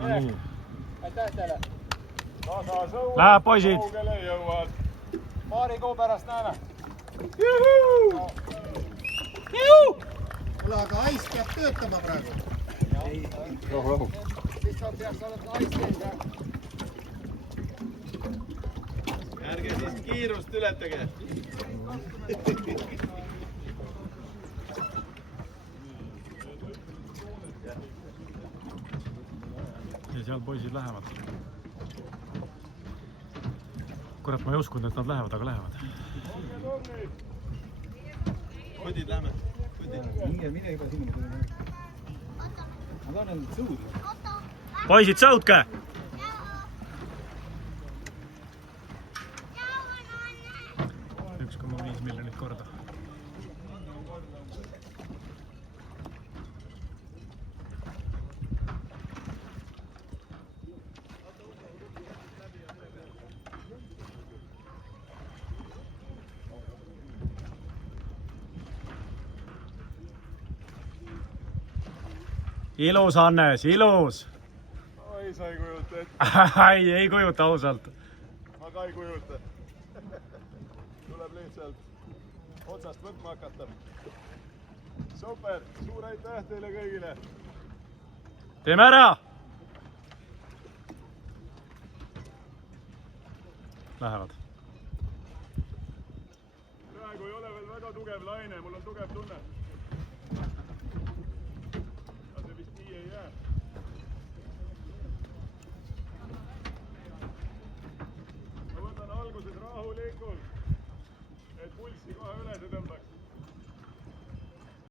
Aitäh teile! Läheb, poisid! Paari kuu pärast näeme! Kuule, aga ais peab töötama praegu. Rahu. Siis peaks olema ais teinud, jah? Ärge siis kiirust ületage. Ja seal poisid lähevad. Kurat, ma ei uskunud, et nad lähevad, aga lähevad. Kodid lähme. Mine juba sinna. Ma tahan end sõudma. Poisid, sõudke! 1,5 miljonit korda. Ilus, Hannes, ilus! Oi, sa ei kujuta ette. Ei kujuta ausalt. Ma ka ei kujuta. Tuleb lihtsalt otsast võtma hakata. Super, suur aitäh teile kõigile. Teeme ära! Lähevad. Praegu ei ole veel väga tugev laine, mul on tugev tunne.